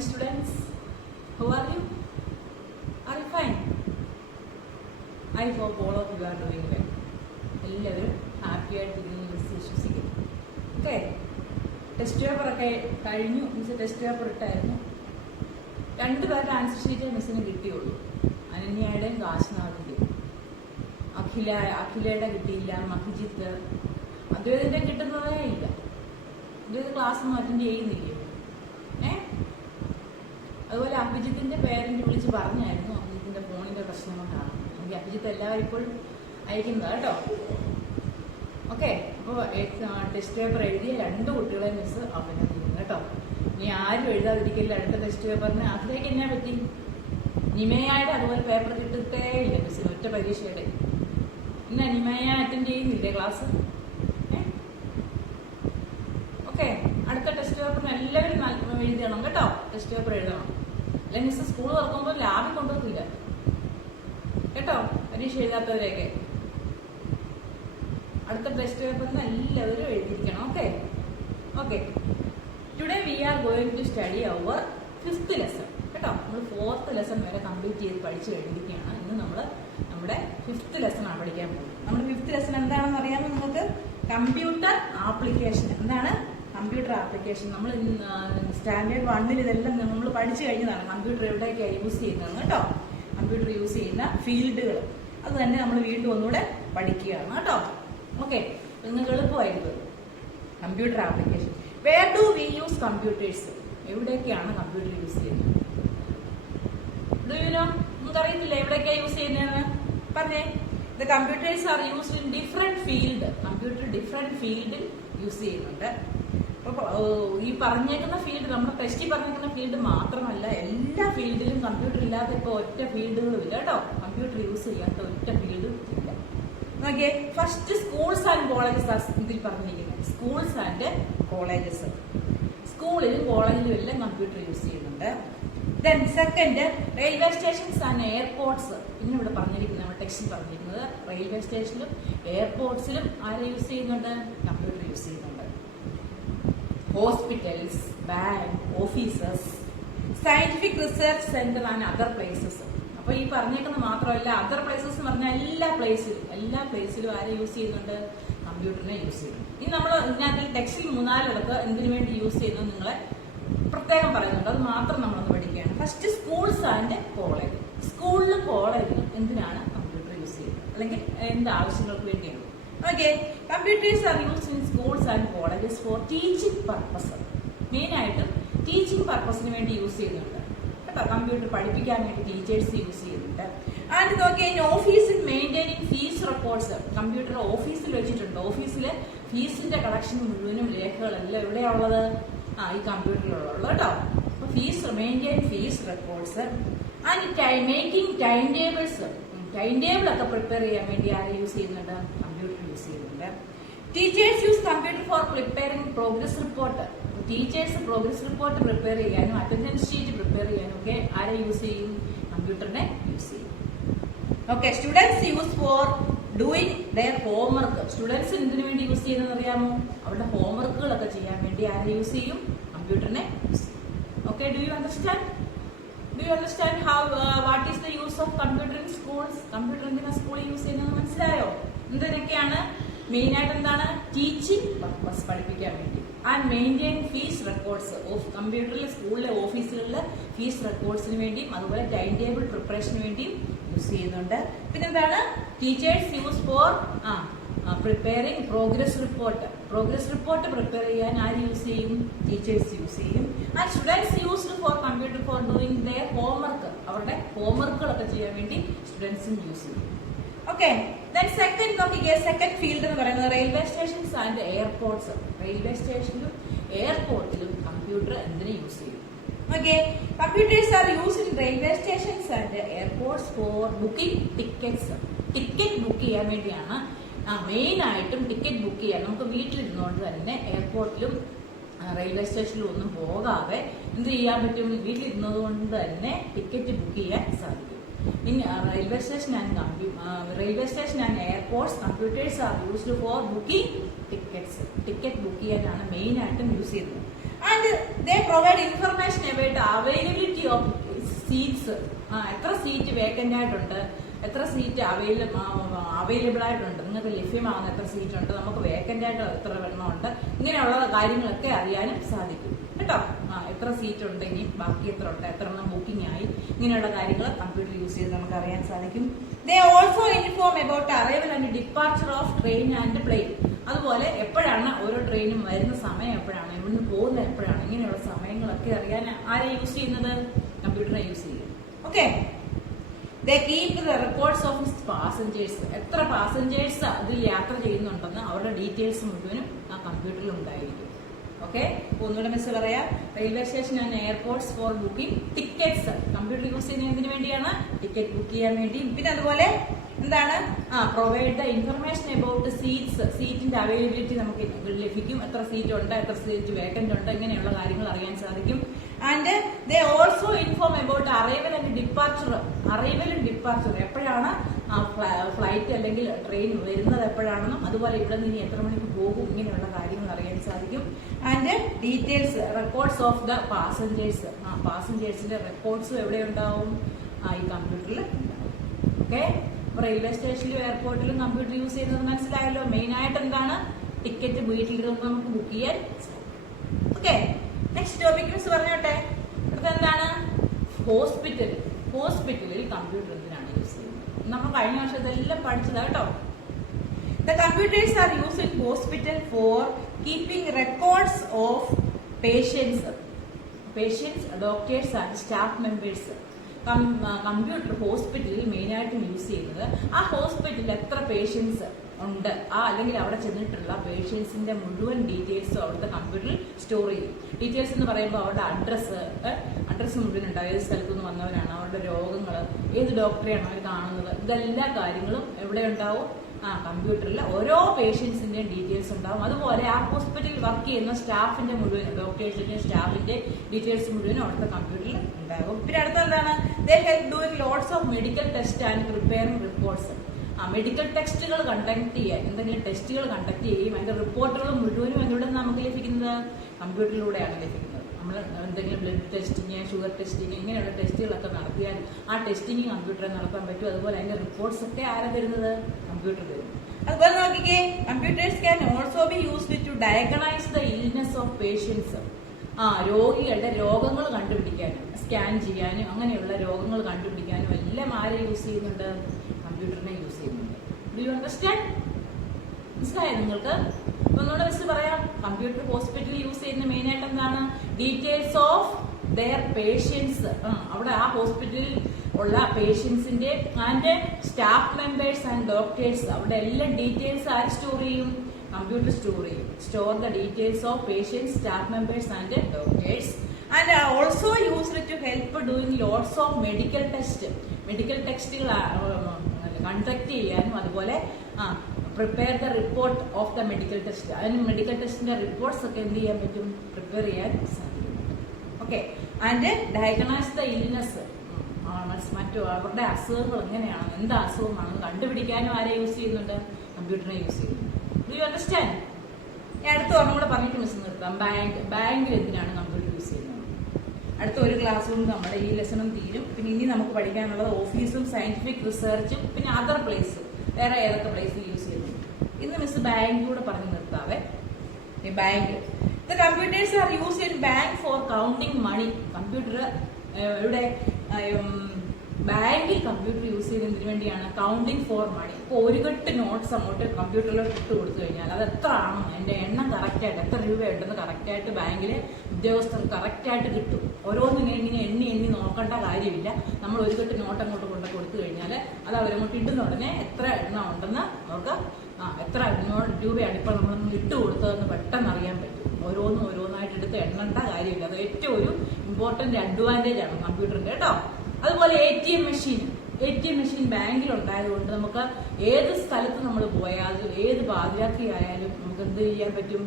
morning, students. How are you? Are you fine? I hope all of you are doing well. എല്ലാവരും happy ആയിട്ടിരിക്കുന്നു miss വിശ്വസിക്കുന്നു. Okay, test പേപ്പറൊക്കെ കഴിഞ്ഞു. Miss test paper ഇട്ടായിരുന്നു. 2 പേരുടെ answer ഷീറ്റേ മിസ്സിന് കിട്ടിയുള്ളൂ. അനന്യയുടെയും കാശ്നാഥിൻ്റെയും. അഖിലയുടെ കിട്ടിയില്ല. മഹിജിത്ത് അദ്ദേഹത്തിൻ്റെ കിട്ടുന്നതേ ഇല്ല. അദ്ദേഹം ക്ലാസ്സൊന്നും അറ്റൻഡ് ചെയ്യുന്നില്ല. അതുപോലെ അഭിജിത്തിന്റെ പേരന്റ് വിളിച്ച് പറഞ്ഞായിരുന്നു അഭിജിത്തിന്റെ ഫോണിന്റെ പ്രശ്നം കൊണ്ടാണ്. എനിക്ക് അഭിജിത്ത് എല്ലാവരും ഇപ്പോഴും അയക്കുന്നത് കേട്ടോ. ഓക്കെ, അപ്പോൾ ടെസ്റ്റ് പേപ്പർ എഴുതിയ 2 കുട്ടികളെ മിസ് അഭിനന്ദിക്കുന്നു കേട്ടോ. ഇനി ആരും എഴുതാതിരിക്കില്ല അടുത്ത ടെസ്റ്റ് പേപ്പറിന്. അതിലേക്ക് എന്നാ പറ്റി? നിമയായുടെ അതുപോലെ പേപ്പർ കിട്ടത്തേ ഇല്ല മിസ്സിന് ഒറ്റ പരീക്ഷയുടെ. ഇന്ന് നിമയ അറ്റൻഡ് ചെയ്യുന്നില്ലേ ക്ലാസ്? ഓക്കെ, അടുത്ത ടെസ്റ്റ് പേപ്പറിന് എല്ലാവരും എഴുതണം കേട്ടോ. ടെസ്റ്റ് പേപ്പർ എഴുതണം. അല്ലെങ്കിൽ മിസ് സ്കൂൾ തുറക്കുമ്പോൾ ലാബിൽ കൊണ്ടുപോകത്തില്ല കേട്ടോ. പരീക്ഷ എഴുതാത്തവരെയൊക്കെ അടുത്ത ടെസ്റ്റ് പേപ്പറിന് എല്ലാവരും എഴുതിയിരിക്കണം. Okay okay, today we are going to study our 5th lesson കേട്ടോ. നമ്മൾ 4th ലെസൺ വരെ കംപ്ലീറ്റ് ചെയ്ത് പഠിച്ചു കഴിഞ്ഞിരിക്കുകയാണ്. ഇന്ന് നമ്മൾ നമ്മുടെ 5th ലെസൺ ആണ് പഠിക്കാൻ പോകുന്നത്. നമ്മുടെ 5th ലെസൺ എന്താണെന്ന് അറിയാമോ നിങ്ങൾക്ക്? Computer application. എന്താണ് കമ്പ്യൂട്ടർ ആപ്ലിക്കേഷൻ? നമ്മൾ സ്റ്റാൻഡേർഡ് 1-ൽ ഇതെല്ലാം നമ്മൾ പഠിച്ചു കഴിഞ്ഞതാണ്. കമ്പ്യൂട്ടർ എവിടെയൊക്കെയാണ് യൂസ് ചെയ്യുന്നത് കേട്ടോ. കമ്പ്യൂട്ടർ യൂസ് ചെയ്യുന്ന ഫീൽഡുകൾ അത് തന്നെ നമ്മൾ വീണ്ടും ഒന്നുകൂടെ പഠിക്കുകയാണ് കേട്ടോ. ഓക്കെ, നിങ്ങൾക്ക് എളുപ്പമായിരിക്കും. Computer application. Where do we use computers? എവിടെയൊക്കെയാണ് കമ്പ്യൂട്ടർ യൂസ് ചെയ്യുന്നത്? നിങ്ങൾക്ക് അറിയത്തില്ല എവിടെയൊക്കെയാണ് യൂസ് ചെയ്യുന്നതെന്ന്? പറഞ്ഞേ. The computers are used in different field. Computer different ഫീൽഡിൽ യൂസ് ചെയ്യുന്നുണ്ട്. അപ്പോൾ ഈ പറഞ്ഞേക്കുന്ന ഫീൽഡ്, നമ്മുടെ ടെസ്റ്റിൽ പറഞ്ഞേക്കുന്ന ഫീൽഡ് മാത്രമല്ല, എല്ലാ ഫീൽഡിലും കമ്പ്യൂട്ടർ ഇല്ലാത്ത ഇപ്പോൾ ഒറ്റ ഫീൽഡുകളും ഇല്ല കേട്ടോ. കമ്പ്യൂട്ടർ യൂസ് ചെയ്യാത്ത ഒറ്റ ഫീൽഡും ഇല്ല. നോക്കിയേ, ഫസ്റ്റ് സ്കൂൾസ് ആൻഡ് കോളേജസ് ഇതിൽ പറഞ്ഞിരിക്കുന്നത്. Schools and colleges. സ്കൂളിലും കോളേജിലും എല്ലാം കമ്പ്യൂട്ടർ യൂസ് ചെയ്യുന്നുണ്ട്. Then second, railway stations and airports. പിന്നെ ഇവിടെ പറഞ്ഞിരിക്കുന്നത്, നമ്മുടെ ടെക്സ്റ്റിൽ പറഞ്ഞിരിക്കുന്നത് റെയിൽവേ സ്റ്റേഷനിലും എയർപോർട്ട്സിലും ആരെ യൂസ് ചെയ്യുന്നുണ്ട്? കമ്പ്യൂട്ടർ യൂസ് ചെയ്യുന്നുണ്ട്. Hospitals, bank, offices, scientific research centre and other places. അപ്പൊ ഈ പറഞ്ഞേക്കുന്നത് മാത്രമല്ല, അതർ പ്ലേസസ് എന്ന് പറഞ്ഞാൽ എല്ലാ പ്ലേസിലും ആരെ യൂസ് ചെയ്യുന്നുണ്ട്? കമ്പ്യൂട്ടറിനെ യൂസ് ചെയ്യുന്നു. ഇനി നമ്മൾ ഇതിനകത്ത് ടെക്സ്റ്റിൽ 3-4 എന്തിനു വേണ്ടി യൂസ് ചെയ്യുന്നത് നിങ്ങളെ പ്രത്യേകം പറയുന്നുണ്ട്. അത് മാത്രം നമ്മളൊന്ന് പഠിക്കുകയാണ്. First schools and college. സ്കൂളിലും കോളേജിലും എന്തിനാണ് കമ്പ്യൂട്ടർ യൂസ് ചെയ്യുന്നത്? അല്ലെങ്കിൽ എന്ത് ആവശ്യങ്ങൾക്ക് വേണ്ടിയാണ്? Okay, computers are used in schools and colleges four teaching purpose. മെയിനായിട്ടും ടീച്ചിങ് പർപ്പസിന് വേണ്ടി യൂസ് ചെയ്യുന്നുണ്ട് കേട്ടോ. കമ്പ്യൂട്ടർ പഠിപ്പിക്കാൻ വേണ്ടി ടീച്ചേഴ്സ് യൂസ് ചെയ്യുന്നുണ്ട്. ആൻഡ് നോക്കിയാൽ ഇൻ ഓഫീസിൽ മെയിൻറ്റെയിനിങ് ഫീസ് റെക്കോർഡ്സ്. കമ്പ്യൂട്ടർ ഓഫീസിൽ വെച്ചിട്ടുണ്ട്. ഓഫീസിൽ ഫീസിന്റെ കളക്ഷൻ മുഴുവനും രേഖകളെല്ലാം എവിടെയാണുള്ളത്? ഈ കമ്പ്യൂട്ടറിലുള്ള കേട്ടോ. അപ്പൊ maintain fees records and making time tables. Time table ഒക്കെ പ്രിപ്പയർ ചെയ്യാൻ വേണ്ടി ആരെ യൂസ് ചെയ്യുന്നുണ്ട്? കമ്പ്യൂട്ടർ യൂസ് ചെയ്യുന്നുണ്ട്. Teachers use computer four preparing progress report. Teachers progress report prepare ചെയ്യാനും അറ്റൻഡൻസ് ഷീറ്റ് പ്രിപ്പയർ ചെയ്യാനും ഒക്കെ ആരെ യൂസ് ചെയ്യും? കമ്പ്യൂട്ടറിനെ യൂസ് ചെയ്യും. Okay, students use for doing there homework. Students എന്തിനു വേണ്ടി യൂസ് ചെയ്യുന്നത് അറിയാമോ? അവരുടെ ഹോംവർക്കുകളൊക്കെ ചെയ്യാൻ വേണ്ടി ആരെ യൂസ് ചെയ്യും? കമ്പ്യൂട്ടറിനെ യൂസ് ചെയ്യും. Okay, do you understand? What is the use of computer in schools? Computer എന്തിനാ സ്കൂളിൽ യൂസ് ചെയ്യുന്നത് മനസ്സിലായോ? എന്തിനൊക്കെയാണ്? മെയിൻ ആയിട്ട് എന്താണ്? ടീച്ചിങ് പർപ്പസ്, പഠിപ്പിക്കാൻ വേണ്ടി. And maintain fees records. കമ്പ്യൂട്ടറിൽ സ്കൂളിലെ ഓഫീസുകളിലെ ഫീസ് റെക്കോർഡ്സിന് വേണ്ടിയും അതുപോലെ ടൈം ടേബിൾ പ്രിപ്പറേഷന് വേണ്ടിയും യൂസ് ചെയ്യുന്നുണ്ട്. പിന്നെന്താണ്? Teachers use for preparing progress report. Progress report prepare ചെയ്യാൻ ആര് യൂസ് ചെയ്യും? ടീച്ചേഴ്സ് യൂസ് ചെയ്യും. And students used for computer four doing there homework. അവരുടെ ഹോംവർക്കുകളൊക്കെ ചെയ്യാൻ വേണ്ടി സ്റ്റുഡൻസും യൂസ് ചെയ്യും. ഓക്കെ, ദെൻ സെക്കൻഡ് നോക്കിക്കേ, സെക്കൻഡ് ഫീൽഡ് എന്ന് പറയുന്നത് railway stations and airports. Railway സ്റ്റേഷനിലും എയർപോർട്ടിലും കമ്പ്യൂട്ടർ എന്തിനു യൂസ് ചെയ്യും? Okay, computers are used in railway stations and airports for booking tickets. Ticket book ചെയ്യാൻ വേണ്ടിയാണ് മെയിൻ ആയിട്ടും. ടിക്കറ്റ് ബുക്ക് ചെയ്യാൻ നമുക്ക് വീട്ടിലിരുന്നുകൊണ്ട് തന്നെ എയർപോർട്ടിലും റെയിൽവേ സ്റ്റേഷനിലും ഒന്നും പോകാതെ എന്ത് ചെയ്യാൻ പറ്റും? വീട്ടിലിരുന്നത് കൊണ്ട് തന്നെ ടിക്കറ്റ് ബുക്ക് ചെയ്യാൻ സാധിക്കും. In railway station and airports, computers are used for booking tickets. Ticket book ചെയ്യാനാണ് മെയിൻ ആയിട്ടും യൂസ് ചെയ്യുന്നത്. And they provide information about availability of seats. എത്ര സീറ്റ് വേക്കന്റ് ആയിട്ടുണ്ട്, എത്ര സീറ്റ് അവൈലബിൾ ആയിട്ടുണ്ട്, നിങ്ങൾക്ക് ലഭ്യമാകുന്ന എത്ര സീറ്റ് ഉണ്ട്, നമുക്ക് വേക്കന്റ് ആയിട്ട് എത്ര എണ്ണമുണ്ട്, ഇങ്ങനെയുള്ള കാര്യങ്ങളൊക്കെ അറിയാനും സാധിക്കും കേട്ടോ. എത്ര സീറ്റ് ഉണ്ട്, ഇനി ബാക്കി എത്ര ഉണ്ട്, എത്ര എണ്ണം ബുക്കിംഗ് ആയി, ഇങ്ങനെയുള്ള കാര്യങ്ങൾ കമ്പ്യൂട്ടർ യൂസ് ചെയ്ത് നമുക്ക് അറിയാൻ സാധിക്കും. They also inform about arrival and departure of train and plane. അതുപോലെ എപ്പോഴാണ് ഓരോ ട്രെയിനും വരുന്ന സമയം, എപ്പോഴാണ് ഇവിടുന്ന് പോകുന്നത് എപ്പോഴാണ്, ഇങ്ങനെയുള്ള സമയങ്ങളൊക്കെ അറിയാൻ ആരെ യൂസ് ചെയ്യുന്നത്? കമ്പ്യൂട്ടറിനെ യൂസ് ചെയ്യും. Okay. They keep the records of his passengers. എത്ര പാസഞ്ചേഴ്സ് അതിൽ യാത്ര ചെയ്യുന്നുണ്ടെന്ന് അവരുടെ ഡീറ്റെയിൽസ് മുഴുവനും ആ കമ്പ്യൂട്ടറിൽ ഉണ്ടായിരിക്കും. ഓക്കെ. ഒന്നുകൂടെ മിസ് പറയാം. Railway station and airports for booking tickets. Computer use ചെയ്യുന്നതിന് വേണ്ടിയാണ്, ടിക്കറ്റ് ബുക്ക് ചെയ്യാൻ വേണ്ടി. പിന്നെ അതുപോലെ എന്താണ്, provide the information about seats. സീറ്റിന്റെ അവൈലബിലിറ്റി നമുക്ക് ലഭിക്കും. എത്ര സീറ്റ് ഉണ്ട്, എത്ര സീറ്റ് വേക്കന്റ് ഉണ്ട്, ഇങ്ങനെയുള്ള കാര്യങ്ങൾ അറിയാൻ സാധിക്കും. And they also inform about arrival and departure. Arrival and departure, എപ്പോഴാണ് ഫ്ലൈറ്റ് അല്ലെങ്കിൽ ട്രെയിൻ വരുന്നത് എപ്പോഴാണെന്നും, അതുപോലെ ഇവിടെ നിന്ന് എത്ര മണിക്ക് പോകും, ഇങ്ങനെയുള്ള കാര്യങ്ങൾ അറിയാൻ സാധിക്കും. And details records of the passengers. പാസഞ്ചേഴ്സിന്റെ റെക്കോർഡ്സും എവിടെ ഉണ്ടാവും? ഈ കമ്പ്യൂട്ടറിൽ ഉണ്ടാവും. ഓക്കെ. റെയിൽവേ സ്റ്റേഷനിലും എയർപോർട്ടിലും കമ്പ്യൂട്ടർ യൂസ് ചെയ്യുന്നത് മനസ്സിലായല്ലോ. മെയിൻ ആയിട്ട് എന്താണ്? ടിക്കറ്റ് വീട്ടിലിരുന്ന് നമുക്ക് ബുക്ക് ചെയ്യാൻ സാധിക്കും. ഓക്കെ. നെക്സ്റ്റ് ടോപ്പിക് മിസ് പറഞ്ഞോട്ടെ. അടുത്ത എന്താണ്? ഹോസ്പിറ്റൽ. ഹോസ്പിറ്റലിൽ കമ്പ്യൂട്ടർ എന്തിനാണ് യൂസ് ചെയ്യുന്നത്? നമ്മൾ കഴിഞ്ഞ വർഷം ഇതെല്ലാം പഠിച്ചതാ കേട്ടോ. The computers are used in hospital for keeping records of patients, doctors and staff members. Computer ഹോസ്പിറ്റലിൽ മെയിൻ ആയിട്ടും യൂസ് ചെയ്യുന്നത് ആ ഹോസ്പിറ്റലിൽ എത്ര പേഷ്യൻസ് ഉണ്ട്, അല്ലെങ്കിൽ അവിടെ ചെന്നിട്ടുള്ള പേഷ്യൻസിന്റെ മുഴുവൻ ഡീറ്റെയിൽസും അവിടുത്തെ കമ്പ്യൂട്ടറിൽ സ്റ്റോർ ചെയ്യും. ഡീറ്റെയിൽസ് എന്ന് പറയുമ്പോൾ അവരുടെ അഡ്രസ്സ് മുഴുവൻ ഉണ്ടാവും, ഏത് സ്ഥലത്തു നിന്ന് വന്നവരാണ്, അവരുടെ രോഗങ്ങൾ, ഏത് ഡോക്ടറെയാണ് അവർ കാണുന്നത്, ഇതെല്ലാ കാര്യങ്ങളും എവിടെ ഉണ്ടാവും? കമ്പ്യൂട്ടറിൽ ഓരോ പേഷ്യൻസിന്റെയും ഡീറ്റെയിൽസ് ഉണ്ടാവും. അതുപോലെ ആ ഹോസ്പിറ്റലിൽ വർക്ക് ചെയ്യുന്ന സ്റ്റാഫിന്റെ മുഴുവൻ, ഡോക്ടേഴ്സിന്റെ സ്റ്റാഫിന്റെ ഡീറ്റെയിൽസ് മുഴുവൻ അവിടുത്തെ കമ്പ്യൂട്ടറിൽ ഉണ്ടാകും. പിന്നെ അടുത്ത എന്താണ്? They help doing lots of medical test and preparing reports. Medical ടെസ്റ്റുകൾ കണ്ടക്ട് ചെയ്യാൻ, എന്തെങ്കിലും ടെസ്റ്റുകൾ കണ്ടക്ട് ചെയ്യും. അതിന്റെ റിപ്പോർട്ടുകൾ മുഴുവനും എവിടെ നിന്ന് നമുക്ക് ലഭിക്കുന്നത്? കമ്പ്യൂട്ടറിലൂടെയാണ് ലഭിക്കുന്നത്. നമ്മൾ എന്തെങ്കിലും ബ്ലഡ് ടെസ്റ്റിങ്, ഷുഗർ ടെസ്റ്റിങ്, ഇങ്ങനെയുള്ള ടെസ്റ്റുകളൊക്കെ നടത്തിയാൽ ആ ടെസ്റ്റിങ് കമ്പ്യൂട്ടറിൽ നടത്താൻ പറ്റും. അതുപോലെ അതിന്റെ റിപ്പോർട്ട്സ് ഒക്കെ ആരാ തരുന്നത്? കമ്പ്യൂട്ടർ തരും. അതുപോലെ നോക്കിക്കേ, computers can also be used to diagnose the illness of patients. രോഗികളുടെ രോഗങ്ങൾ കണ്ടുപിടിക്കാനും സ്കാൻ ചെയ്യാനും അങ്ങനെയുള്ള രോഗങ്ങൾ കണ്ടുപിടിക്കാനും എല്ലാം ആരെ യൂസ് ചെയ്യുന്നുണ്ട്? കമ്പ്യൂട്ടറിനെ യൂസ് ചെയ്യുന്നുണ്ട്. Do you understand? മനസ്സിലായോ നിങ്ങൾക്ക്? ഒന്നുകൂടെ മിസ് പറയാം. കമ്പ്യൂട്ടർ ഹോസ്പിറ്റലിൽ യൂസ് ചെയ്യുന്ന മെയിൻ ആയിട്ട് എന്താണ്? Details of their patients. അവിടെ ആ ഹോസ്പിറ്റലിൽ ഉള്ള പേഷ്യൻസിന്റെ and staff members and doctors, അവിടെ എല്ലാ ഡീറ്റെയിൽസ് ആര് സ്റ്റോർ ചെയ്യും? കമ്പ്യൂട്ടർ സ്റ്റോർ ചെയ്യും. Store the details of patients, staff members and doctors. And also used to help doing lots of medical test. Medical ടെസ്റ്റുകൾ കണ്ടക്ട് ചെയ്യാനും അതുപോലെ prepare the report of the medical test. അതിന് medical ടെസ്റ്റിന്റെ reports ഒക്കെ എന്ത് ചെയ്യാൻ പറ്റും? പ്രിപ്പയർ ചെയ്യാൻ സാധിക്കും. Okay. And diagnose the illness. മറ്റു അവരുടെ അസുഖങ്ങൾ എങ്ങനെയാണ്, എന്താ അസുഖമാണെന്ന് കണ്ടുപിടിക്കാനും ആരെ യൂസ് ചെയ്യുന്നുണ്ട്? കമ്പ്യൂട്ടറിനെ യൂസ് ചെയ്യുന്നു. Do you understand? അടുത്ത ഒരെണ്ണം കൂടെ പറഞ്ഞിട്ട് മിസ് നിർത്താം. ബാങ്കിൽ എന്തിനാണ് കമ്പ്യൂട്ടർ യൂസ് ചെയ്യുന്നത്? അടുത്ത ഒരു ക്ലാസ് കൊണ്ട് നമ്മുടെ ഈ ലെസണും തീരും. പിന്നെ ഇനി നമുക്ക് പഠിക്കാനുള്ളത് ഓഫീസും സയന്റിഫിക് റിസർച്ചും പിന്നെ അതർ പ്ലേസ്, വേറെ ഏതൊക്കെ പ്ലേസിൽ യൂസ് ചെയ്യുന്നു. ഇന്ന് മിസ് ബാങ്ക് കൂടെ പറഞ്ഞു നിർത്താവേ. Bank. The computers are used in bank for counting money. Computer ഇവിടെ ബാങ്കിൽ കമ്പ്യൂട്ടർ യൂസ് ചെയ്യുന്നതിന് വേണ്ടിയാണ് കൗണ്ടിങ് ഫോർ മണി. ഇപ്പോൾ ഒരു കെട്ട് നോട്ട്സ് അങ്ങോട്ട് കമ്പ്യൂട്ടറിലോട്ട് ഇട്ട് കൊടുത്തു കഴിഞ്ഞാൽ അത് എത്ര ആണോ അതിന്റെ എണ്ണം കറക്റ്റായിട്ട് എത്ര രൂപയുണ്ടെന്ന് കറക്റ്റായിട്ട് ബാങ്കിലെ ഉദ്യോഗസ്ഥർ കറക്റ്റായിട്ട് കിട്ടും. ഓരോന്നും ഇങ്ങനെ എണ്ണി നോക്കേണ്ട കാര്യമില്ല. നമ്മൾ ഒരു കെട്ട് നോട്ട് അങ്ങോട്ട് കൊണ്ട് കൊടുത്തു കഴിഞ്ഞാൽ അത് അവരങ്ങോട്ട് ഇടുന്ന ഉടനെ എത്ര എണ്ണം ഉണ്ടെന്ന് അവർക്ക് എത്ര രൂപയാണ് ഇപ്പോൾ നമ്മളൊന്ന് ഇട്ട് കൊടുത്തതെന്ന് പെട്ടെന്ന് അറിയാൻ പറ്റും. ഓരോന്നായിട്ട് എടുത്ത് എണ്ണേണ്ട കാര്യമില്ല. അത് ഏറ്റവും ഒരു ഇമ്പോർട്ടന്റ് അഡ്വാൻറ്റേജ് ആണ് കമ്പ്യൂട്ടറിന്റെ കേട്ടോ. അതുപോലെ ATM മെഷീൻ ബാങ്കിൽ ഉണ്ടായതുകൊണ്ട് നമുക്ക് ഏത് സ്ഥലത്ത് നമ്മൾ പോയാലും ഏത് പാതിരാത്രി ആയാലും നമുക്ക് എന്ത് ചെയ്യാൻ പറ്റും?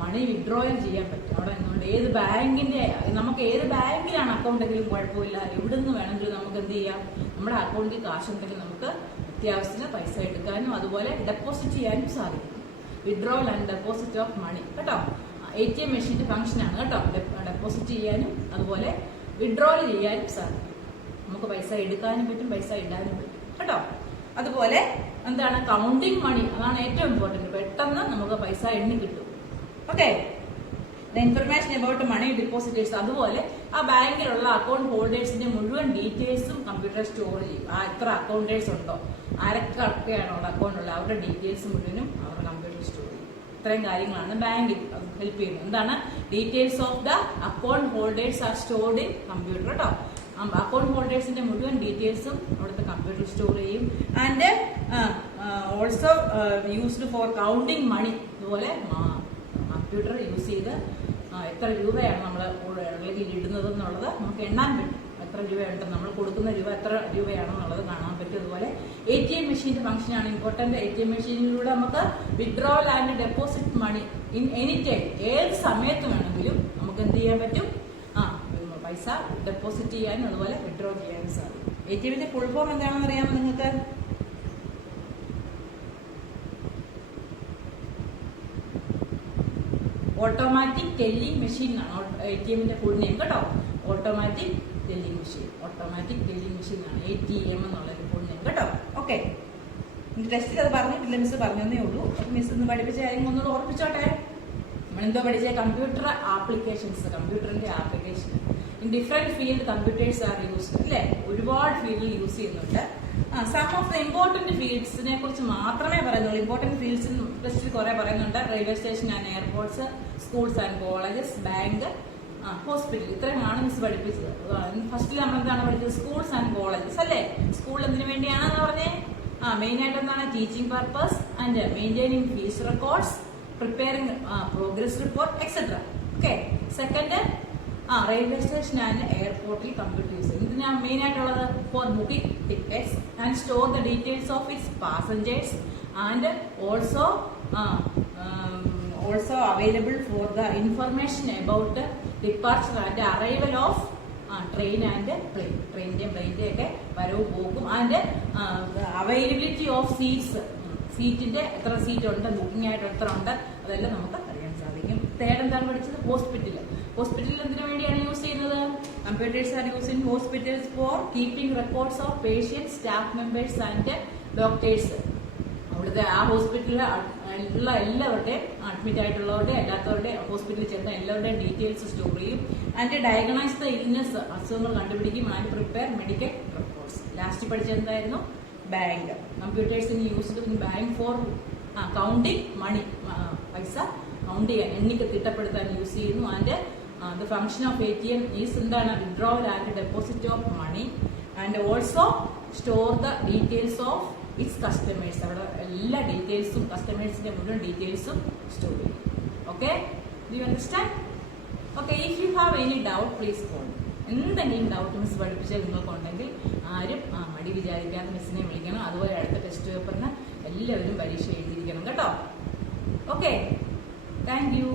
മണി വിഡ്രോയൽ ചെയ്യാൻ പറ്റും. അവിടെ നിന്നുകൊണ്ട് ഏത് ബാങ്കിന്റെ, നമുക്ക് ഏത് ബാങ്കിലാണ് അക്കൗണ്ടെങ്കിലും കുഴപ്പമില്ല, എവിടുന്ന് വേണമെങ്കിലും നമുക്ക് എന്ത് ചെയ്യാം? നമ്മുടെ അക്കൗണ്ടിൽ കാശുണ്ടെങ്കിൽ നമുക്ക് അത്യാവശ്യത്തിന് പൈസ എടുക്കാനും അതുപോലെ ഡെപ്പോസിറ്റ് ചെയ്യാനും സാധിക്കും. Withdrawal and deposit of money കേട്ടോ. ATM മെഷീന്റെ ഫംഗ്ഷനാണ് കേട്ടോ. ഡെപ്പോസിറ്റ് ചെയ്യാനും അതുപോലെ വിഡ്രോൾ ചെയ്യാനും സാധിക്കും. നമുക്ക് പൈസ എടുക്കാനും പറ്റും, പൈസ ഇടാനും പറ്റും കേട്ടോ. അതുപോലെ എന്താണ് കൗണ്ടിങ് മണി, അതാണ് ഏറ്റവും ഇമ്പോർട്ടന്റ്. പെട്ടെന്ന് നമുക്ക് പൈസ എണ്ണി കിട്ടും. Okay, information about money depositors. അതുപോലെ ആ ബാങ്കിലുള്ള അക്കൗണ്ട് ഹോൾഡേഴ്സിന്റെ മുഴുവൻ ഡീറ്റെയിൽസും കമ്പ്യൂട്ടർ സ്റ്റോർ ചെയ്യും. ആ എത്ര അക്കൗണ്ടേഴ്സ് ഉണ്ടോ, ആരൊക്കെയാണോ അക്കൗണ്ട് ഉള്ളത്, അവരുടെ ഡീറ്റെയിൽസ് മുഴുവനും അവരുടെ കമ്പ്യൂട്ടർ സ്റ്റോർ ചെയ്യും. ഇത്രയും കാര്യങ്ങളാണ് ബാങ്കിൽ ഹെൽപ്പ് ചെയ്യുന്നത്. എന്താണ് details of the account holders are stored in computer കേട്ടോ. അക്കൗണ്ട് ഹോൾഡേഴ്സിന്റെ മുഴുവൻ ഡീറ്റെയിൽസും അവിടുത്തെ കമ്പ്യൂട്ടർ സ്റ്റോർ ചെയ്യും. And also used for counting money. ഇതുപോലെ കമ്പ്യൂട്ടർ യൂസ് ചെയ്ത് എത്ര രൂപയാണ് നമ്മൾ ഉള്ളിൽ ഇടുന്നത് എന്നുള്ളത് നമുക്ക് എണ്ണാൻ പറ്റും. എത്ര രൂപയുണ്ട്, നമ്മൾ കൊടുക്കുന്ന രൂപ എത്ര രൂപയാണെന്നുള്ളത് കാണാൻ പറ്റും. അതുപോലെ ATM മെഷീന്റെ ഫംഗ്ഷനാണ് ഇമ്പോർട്ടന്റ്. ATM മെഷീനിലൂടെ നമുക്ക് withdrawal and deposit money in any time, ഏത് സമയത്ത് വേണമെങ്കിലും നമുക്ക് എന്ത് ചെയ്യാൻ പറ്റും, പൈസ ഡെപ്പോസിറ്റ് ചെയ്യാനും അതുപോലെ വിഡ്രോ ചെയ്യാനും സാധിക്കും. ATMന്റെ ഫുൾ ഫോം എന്താണെന്ന് അറിയാമോ നിങ്ങൾക്ക്? ഓട്ടോമാറ്റിക് ടെല്ലിംഗ് മെഷീൻ എന്നാണ് ATMന്റെ ഫുൾ നെയിം കേട്ടോ. Automatic telling machine, automatic telling machine ആണ് ATM എന്നുള്ളൊരു ഫുൾ നെയിം കേട്ടോ. ഓക്കെ, ടെസ്റ്റിൽ അത് പറഞ്ഞിട്ടില്ല, മിസ് പറഞ്ഞതേ ഉള്ളൂ. മിസ് ഇന്ന് പഠിപ്പിച്ച കാര്യങ്ങൾ ഒന്നുകൂടെ ഓർപ്പിച്ചോട്ടെ. നമ്മളെന്തോ പഠിച്ച കമ്പ്യൂട്ടർ ആപ്ലിക്കേഷൻസ്, കമ്പ്യൂട്ടറിന്റെ application in different field computers are used അല്ലേ. ഒരുപാട് ഫീൽഡിൽ യൂസ് ചെയ്യുന്നുണ്ട്. സം ഓഫ് ദ ഇമ്പോർട്ടന്റ് ഫീൽഡ്സിനെ കുറിച്ച് മാത്രമേ പറയുന്നുള്ളൂ. ഇമ്പോർട്ടന്റ് ഫീൽഡ്സിൽ ടെസ്റ്റിൽ കുറെ പറയുന്നുണ്ട്. Railway station and airports, schools and colleges, bank, hospital. ഇത്രയുമാണ് മിസ് പഠിപ്പിച്ചത്. ഫസ്റ്റിൽ നമ്മൾ എന്താണ് പഠിച്ചത്? സ്കൂൾസ് ആൻഡ് കോളേജസ് അല്ലേ. സ്കൂൾ എന്തിനു വേണ്ടിയാണെന്ന് പറഞ്ഞേ? മെയിൻ ആയിട്ട് എന്താണ്? Teaching purpose and maintaining fees records, preparing progress report etcetera. Okay. Second railway station and എയർപോർട്ടിൽ കമ്പ്യൂട്ടർ യൂസ് ചെയ്യും. ഇതിനാണ് മെയിൻ ആയിട്ടുള്ളത് for booking tickets and store the details of its passengers and also available for the information about departure and arrival of train and plane. ട്രെയിനിന്റെയും പ്ലെയിനിന്റെയും ഒക്കെ വരവ് പോകും. And availability of seats, സീറ്റിന്റെ എത്ര സീറ്റ് ഉണ്ട്, ബുക്കിംഗ് ആയിട്ട് എത്ര ഉണ്ട്, അതെല്ലാം നമുക്ക് അറിയാൻ സാധിക്കും. തേർഡ് എന്താണ് പഠിച്ചത്? ഹോസ്പിറ്റൽ. ഹോസ്പിറ്റലിൽ എന്തിനു വേണ്ടിയാണ് യൂസ് ചെയ്യുന്നത്? Computers are use in hospitals for keeping records of patients, staff members and doctors. അവിടുത്തെ ആ ഹോസ്പിറ്റലിൽ ഉള്ള എല്ലാവരുടെയും, അഡ്മിറ്റ് ആയിട്ടുള്ളവരുടെ അല്ലാത്തവരുടെ, ഹോസ്പിറ്റലിൽ ചെന്ന എല്ലാവരുടെയും ഡീറ്റെയിൽസ് സ്റ്റോർ ചെയ്യും. ആൻഡ് ഡയഗ്നൈസ് ദ ഇൽനെസ്, അസുഖങ്ങൾ കണ്ടുപിടിക്കും. And prepare medical records. Last പഠിച്ചത് എന്തായിരുന്നു? Bank. Computers in used in bank for counting money, പൈസ കൗണ്ട് ചെയ്യാൻ, എണ്ണിക്ക് തിട്ടപ്പെടുത്താൻ യൂസ് ചെയ്യുന്നു. And the function of ATM is എന്താണ്? Withdrawal and deposit of money and also store the details of its customers. അവിടെ എല്ലാ ഡീറ്റെയിൽസും, കസ്റ്റമേഴ്സിന്റെ മുഴുവൻ ഡീറ്റെയിൽസും സ്റ്റോർ ചെയ്യും. Okay, do you understand? Okay, if you have any doubt please call. എന്തെങ്കിലും doubt miss പഠിപ്പിച്ചാൽ നിങ്ങൾക്കുണ്ടെങ്കിൽ ആരും മടി വിചാരിക്കാതെ മിസ്സിനെ വിളിക്കണം. അതുപോലെ അടുത്ത ടെസ്റ്റ് പേപ്പറിന് എല്ലാവരും പരീക്ഷ എഴുതിയിരിക്കണം കേട്ടോ. Okay, thank you.